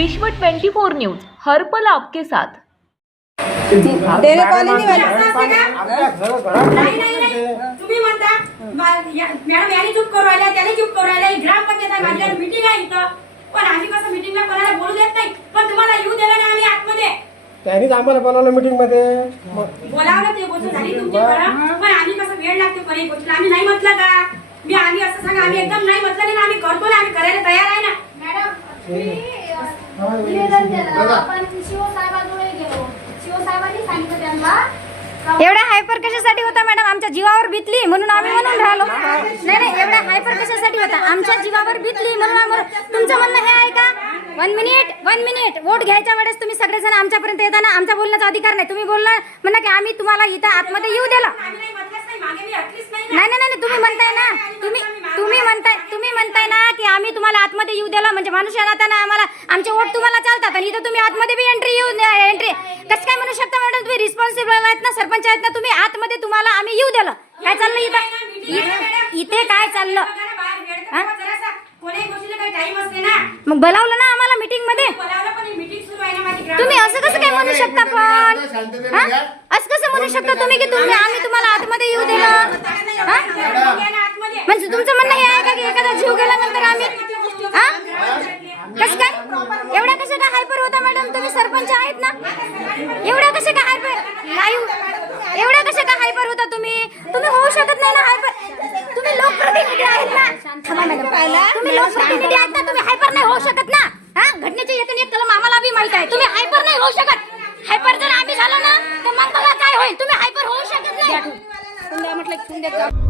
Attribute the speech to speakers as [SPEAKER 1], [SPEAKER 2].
[SPEAKER 1] विश्व 24 न्यूज हर पल आपके साथ.
[SPEAKER 2] तेरे कॉलनी वाले.
[SPEAKER 3] नाही नाही नाही तुम्ही म्हणता मॅडम याने चूक करू राहिल्या त्याने चूक करू राहिल्या ही ग्रामपंचायत माझ्या मीटिंग आहे इथं. पण आम्ही कसं मीटिंगला कोणाला बोलू देत नाही? पण तुम्हाला येऊ दिलं नाही आम्ही आतमध्ये.
[SPEAKER 4] त्यांनीच आम्हाला बोलावलं मीटिंगमध्ये.
[SPEAKER 3] बोलावलं ते गोष्ट झाली तुमची बरं पण आम्ही कसं वेळ लागते पण एक गोष्टीला आम्ही नाही म्हटलं का? मी आम्ही असं सांगा आम्ही एकदम नाही म्हटलं नाही ना आम्ही करतो ना आम्ही करायला तयार आहे ना.
[SPEAKER 5] मॅडम तुम्ही निवेदन केलं आपण शिवसाहेबांजवळ गेलो शिवसाहेबांनी सांगितलं त्यांना. का-
[SPEAKER 6] एवढा हायपर कशासाठी होता मॅडम आमच्या जीवावर बितली म्हणून आम्ही म्हणून राहिलो. नाही नाही एवढा हायपर कशासाठी होता? आमच्या जीवावर बितली म्हणून आम्ही तुमचं म्हणणं हे आहे का? One minute one minute vote घ्यायच्या वेळेस तुम्ही सगळेजण आमच्यापर्यंत येताना आमचा बोलण्याचा अधिकार नाही. तुम्ही बोलला म्हणा की आम्ही तुम्हाला इथं आतमध्ये येऊ दिलं.
[SPEAKER 3] नाही नाही नाही
[SPEAKER 6] तुम्ही म्हणताय ना. तुम्ही तुम्ही म्हणताय तुम्ही म्हणताय ना की आम्ही तुम्हाला आतमध्ये येऊ दिलं म्हणजे माणूस या नात्यानं आम्हाला. आमचे वोट तुम्हाला चालतात आणि इथं तुम्ही आतमध्ये बी एंट्री येऊ एंट्री कसं काय म्हणू शकता मॅडम तुम्ही रिस्पॉन्सिबल आहेत ना सरपंच आहेत ना तुम्ही आतमध्ये तुम्हाला आम्ही येऊ दिलं काय चाललं इथं? इथं- काय चाललं? हा? मग बोलावलं ना आम्हाला मीटिंगमध्ये.
[SPEAKER 3] बोलावलं पण मीटिंग सुरू आहे ना माझी ग्राम-
[SPEAKER 6] तुम्ही असं कसं काय म्हणू शकता पण? हा? असं कसं म्हणू शकता तुम्ही की तुम्ही आम्ही तुम्हाला आतमध्ये येऊ दिलं हा? म्हणजे तुमचं म्हणणं हे आहे का की एखादा जीव गेल्यानंतर आम्ही हा कसं काय एवढ्या कशा काय हायपर होता मॅडम तुम्ही सरपंच आहेत ना? एवढ्या कशा काय हायपर नाही हो. एवढ्या कशा काय हायपर होता तुम्ही? तुम्ही होऊ शकत नाही ना हायपर तुम्ही लोकप्रतिनिधी आहेत ना? थांबा मॅडम तुम्ही लोकप्रतिनिधी आहेत ना? तुम्ही हायपर नाही होऊ शकत ना? हा? घटनेच्या येतून येत कलम आम्हाला बी माहीत आहे. तुम्ही हायपर नाही होऊ शकत. हायपर जर आम्ही झालो ना तर मग बघा काय होईल. तुम्ही हायपर होऊ शकत नाही.
[SPEAKER 1] म्हटलं